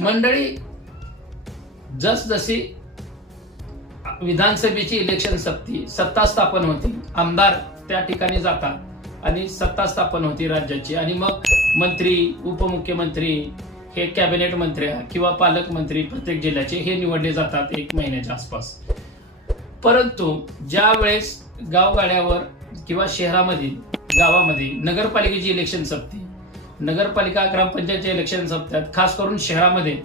मंडळी, जसजशी विधानसभेची इलेक्शन सपती, सत्ता स्थापन होती, आमदार त्या ठिकाणी जातात आणि सत्ता स्थापन होती राज्याची, आणि मग मंत्री, उपमुख्यमंत्री, हे कॅबिनेट मंत्री किंवा पालकमंत्री प्रत्येक जिल्ह्याचे हे निवडले जातात 1 महिन्याच्या आसपास. परंतु ज्या वेळेस गावगाड्यावर किंवा शहरामध्ये, गावामध्ये नगरपालिकेची इलेक्शन सपती, नगरपालिका ग्रामपंचायतचे इलेक्शन सपतात, खास करून शहरामध्ये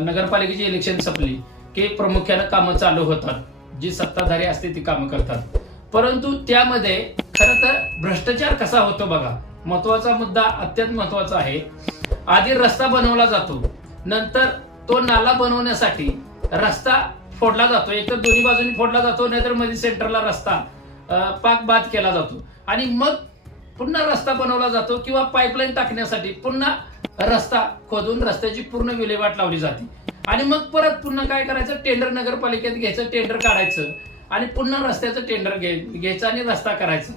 नगरपालिकेची इलेक्शन सपली की प्रामुख्यानं कामं चालू होतात, जी सत्ताधारी असते ती कामं करतात. परंतु त्यामध्ये खरं तर भ्रष्टाचार कसा होतो बघा, महत्वाचा मुद्दा, अत्यंत महत्वाचा आहे. आधी रस्ता बनवला जातो, नंतर तो नाला बनवण्यासाठी रस्ता फोडला जातो, एक तर दोन्ही बाजूनी फोडला जातो, नाहीतर मध्ये सेंटरला रस्ता पाक बाद केला जातो, आणि मग पुन्हा रस्ता बनवला जातो किंवा पाईपलाईन टाकण्यासाठी पुन्हा रस्ता खोदून रस्त्याची पूर्ण विल्हेवाट लावली जाते. आणि मग परत पुन्हा काय करायचं, टेंडर नगरपालिकेत घ्यायचं, टेंडर काढायचं आणि पुन्हा रस्त्याचं टेंडर घ्यायचं आणि रस्ता करायचं.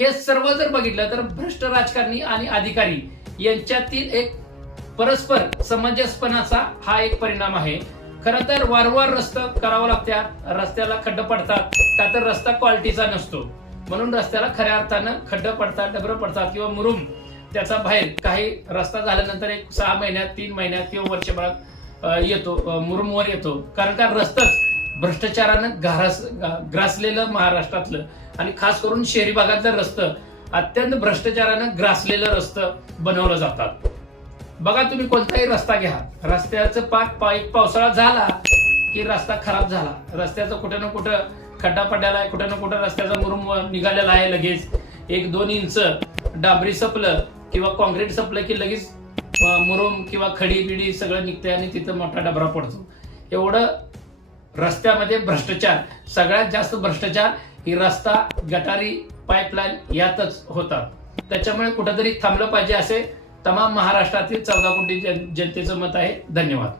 हे सर्व जर बघितलं तर भ्रष्ट राजकारणी आणि अधिकारी यांच्यातील एक परस्पर समंजसपणाचा हा एक परिणाम आहे. खरं तर वारंवार रस्ता करावं लागतात, रस्त्याला खड्डे पडतात, का तर रस्ता क्वालिटीचा नसतो, म्हणून रस्त्याला खऱ्या अर्थानं खड्डे पडतात, डबरं पडतात किंवा मुरुम त्याचा बाहेर काही रस्ता झाल्यानंतर 6 महिन्यात, 3 महिन्यात किंवा वर्षभरात येतो, मुरुमवर येतो. कारण का रस्ताच भ्रष्टाचारानं ग्रासलेलं महाराष्ट्रातलं आणि खास करून शहरी भागातलं रस्तं अत्यंत भ्रष्टाचारानं ग्रासलेलं रस्तं बनवलं जातात. बघा, तुम्ही कोणताही रस्ता घ्या, रस्त्याचं पावसाळा झाला की रस्ता खराब झाला, रस्त्याचं कुठं ना कुठं खड्डा पडलेला आहे, कुठं ना कुठं रस्त्याचा मुरुम निघालेला आहे, लगेच 1-2 इंच डांबरी सपलं किंवा कॉन्क्रीट सपलं की लगेच मुरुम किंवा खडी बिडी सगळं निघतंय आणि तिथं मोठा डबरा पडतो. एवढं रस्त्यामध्ये भ्रष्टाचार, सगळ्यात जास्त भ्रष्टाचार ही रस्ता, गटारी, पाईपलाईन यातच होतात. त्याच्यामुळे कुठेतरी थांबलं पाहिजे असे तमाम महाराष्ट्रातील 14 कोटी जनतेचं मत आहे. धन्यवाद.